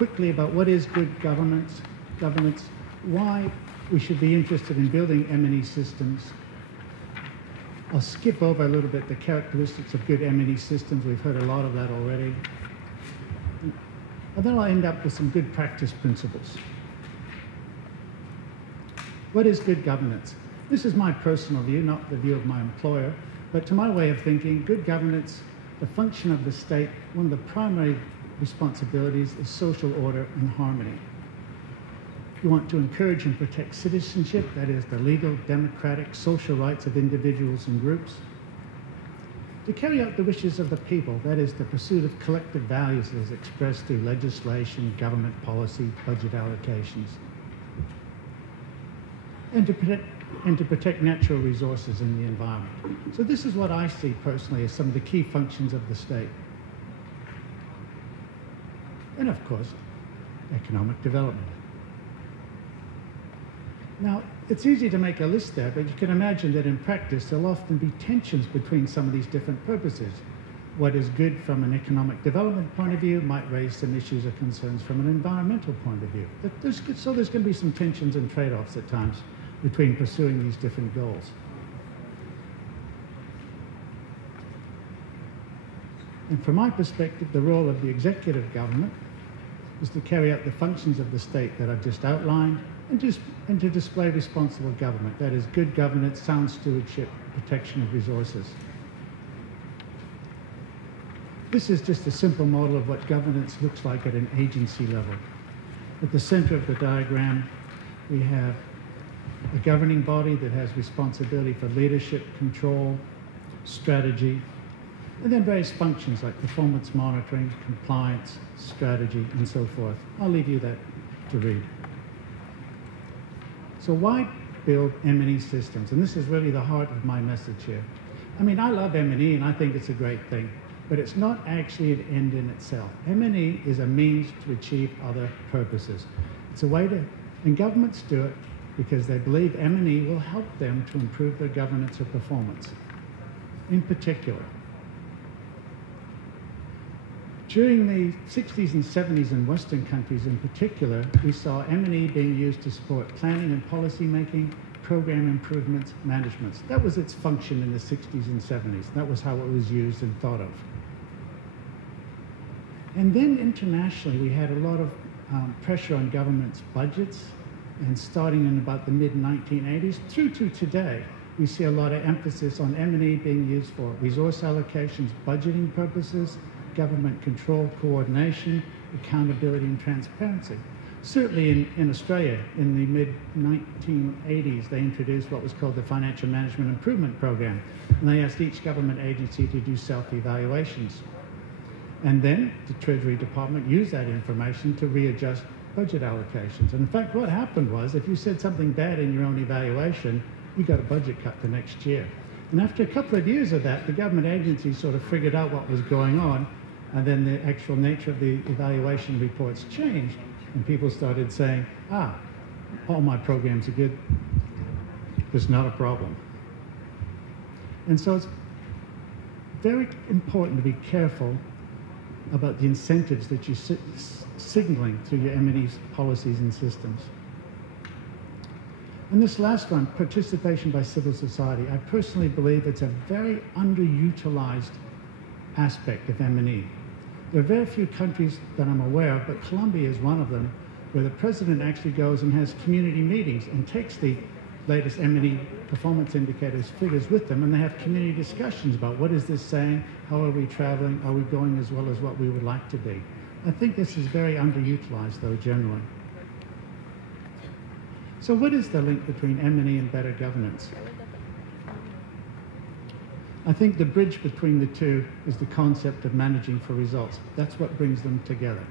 quickly about what is good governance, why we should be interested in building M&E systems. I'll skip over a little bit the characteristics of good M&E systems. We've heard a lot of that already. And then I'll end up with some good practice principles. What is good governance? This is my personal view, not the view of my employer, but to my way of thinking, good governance, the function of the state, one of the primary responsibilities is social order and harmony. You want to encourage and protect citizenship, that is the legal, democratic, social rights of individuals and groups. To carry out the wishes of the people, that is the pursuit of collective values as expressed through legislation, government policy, budget allocations. And to protect natural resources in the environment. So this is what I see personally as some of the key functions of the state. And of course, economic development. Now, it's easy to make a list there, but you can imagine that in practice, there'll often be tensions between some of these different purposes. What is good from an economic development point of view might raise some issues or concerns from an environmental point of view. So there's going to be some tensions and trade-offs at times between pursuing these different goals. And from my perspective, the role of the executive government is to carry out the functions of the state that I've just outlined and to display responsible government. That is good governance, sound stewardship, protection of resources. This is just a simple model of what governance looks like at an agency level. At the center of the diagram, we have a governing body that has responsibility for leadership, control, strategy, and then various functions like performance monitoring, compliance, strategy, and so forth. I'll leave you that to read. So why build M&E systems? And this is really the heart of my message here. I mean, I love M&E and I think it's a great thing, but it's not actually an end in itself. M&E is a means to achieve other purposes. It's a way to, and governments do it because they believe M&E will help them to improve their governance or performance. In particular, during the 60s and 70s in Western countries in particular, we saw M&E being used to support planning and policy making, program improvements, managements. That was its function in the 60s and 70s. That was how it was used and thought of. And then internationally, we had a lot of pressure on governments' budgets, and starting in about the mid-1980s through to today, we see a lot of emphasis on M&E being used for resource allocations, budgeting purposes, government control, coordination, accountability, and transparency. Certainly in Australia, in the mid-1980s, they introduced what was called the Financial Management Improvement Program, and they asked each government agency to do self-evaluations. And then the Treasury Department used that information to readjust budget allocations. And in fact, what happened was, if you said something bad in your own evaluation, you got a budget cut the next year. And after a couple of years of that, the government agencies sort of figured out what was going on, and then the actual nature of the evaluation reports changed, and people started saying, all my programs are good, there's not a problem. And so it's very important to be careful about the incentives that you're signaling through your M&E policies and systems. And this last one, participation by civil society, I personally believe it's a very underutilized aspect of M&E. There are very few countries that I'm aware of, but Colombia is one of them, where the president actually goes and has community meetings and takes the latest M&E performance indicators figures with them, and they have community discussions about what is this saying, how are we traveling, are we going as well as what we would like to be. I think this is very underutilized, though, generally. So what is the link between M&E and better governance? I think the bridge between the two is the concept of managing for results. That's what brings them together.